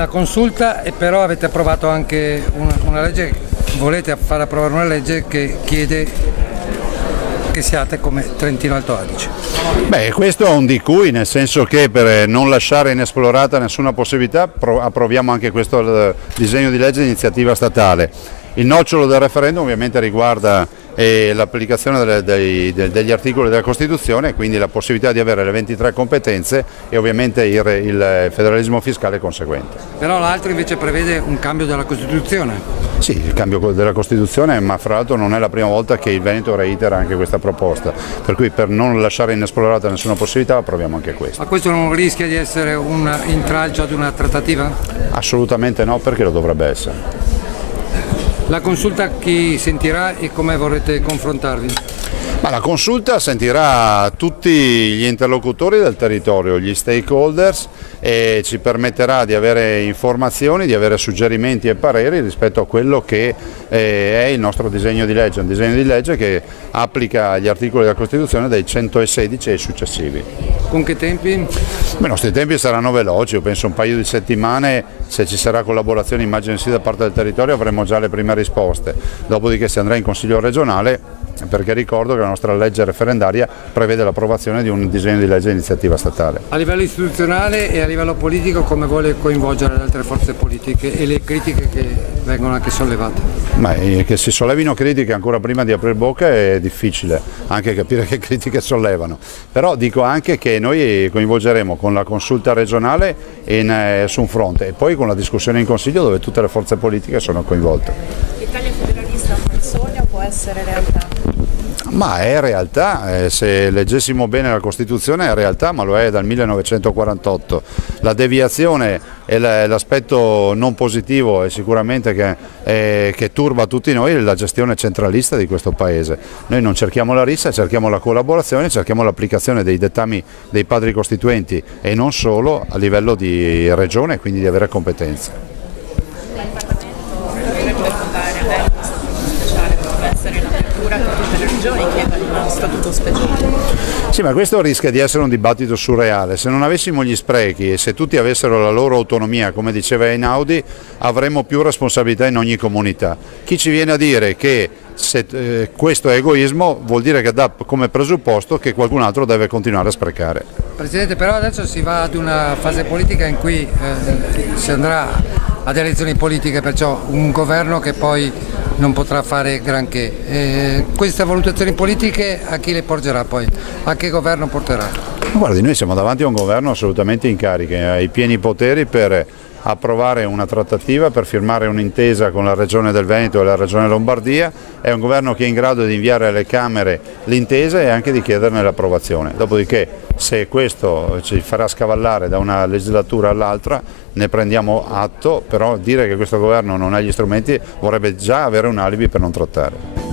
una consulta e però avete approvato anche una legge, volete far approvare una legge che chiede che siate come Trentino Alto Adige. Beh, questo è un di cui, nel senso che per non lasciare inesplorata nessuna possibilità approviamo anche questo disegno di legge di iniziativa statale. Il nocciolo del referendum ovviamente riguarda l'applicazione degli articoli della Costituzione, quindi la possibilità di avere le 23 competenze e ovviamente il federalismo fiscale conseguente. Però l'altro invece prevede un cambio della Costituzione. Sì, il cambio della Costituzione, ma fra l'altro non è la prima volta che il Veneto reitera anche questa proposta, per cui per non lasciare inesplorata nessuna possibilità approviamo anche questo. Ma questo non rischia di essere un intralcio ad una trattativa? Assolutamente no, perché lo dovrebbe essere. La consulta chi sentirà e come vorrete confrontarvi? Ma la consulta sentirà tutti gli interlocutori del territorio, gli stakeholders, e ci permetterà di avere informazioni, di avere suggerimenti e pareri rispetto a quello che è il nostro disegno di legge, un disegno di legge che applica gli articoli della Costituzione dai 116 ai successivi. Con che tempi? I nostri tempi saranno veloci, io penso un paio di settimane, se ci sarà collaborazione immagino sì da parte del territorio avremo già le prime risposte, dopodiché si andrà in Consiglio regionale, perché ricordo che la nostra legge referendaria prevede l'approvazione di un disegno di legge di iniziativa statale. A livello istituzionale e a livello politico come vuole coinvolgere le altre forze politiche e le critiche che vengono anche sollevate? Ma che si sollevino critiche ancora prima di aprire bocca è difficile, anche capire che critiche sollevano, però dico anche che noi coinvolgeremo con la consulta regionale su un fronte e poi con la discussione in Consiglio dove tutte le forze politiche sono coinvolte. L'Italia federalista è un sogno, può essere realtà? Ma è realtà, se leggessimo bene la Costituzione è realtà, ma lo è dal 1948. La deviazione e l'aspetto non positivo è sicuramente che turba tutti noi è la gestione centralista di questo Paese. Noi non cerchiamo la rissa, cerchiamo la collaborazione, cerchiamo l'applicazione dei dettami dei padri costituenti e non solo a livello di regione e quindi di avere competenze. Statuto speciale. Sì, ma questo rischia di essere un dibattito surreale. Se non avessimo gli sprechi e se tutti avessero la loro autonomia, come diceva Einaudi, avremmo più responsabilità in ogni comunità. Chi ci viene a dire che se questo è egoismo vuol dire che dà come presupposto che qualcun altro deve continuare a sprecare. Presidente, però adesso si va ad una fase politica in cui si andrà ad elezioni politiche, perciò un governo che poi non potrà fare granché. Queste valutazioni politiche a chi le porgerà poi? A che governo porterà? Guardi, noi siamo davanti a un governo assolutamente in carica, ha i pieni poteri per approvare una trattativa, per firmare un'intesa con la Regione del Veneto e la Regione Lombardia, è un governo che è in grado di inviare alle Camere l'intesa e anche di chiederne l'approvazione. Dopodiché, se questo ci farà scavallare da una legislatura all'altra, ne prendiamo atto, però dire che questo governo non ha gli strumenti vorrebbe già avere un alibi per non trattare.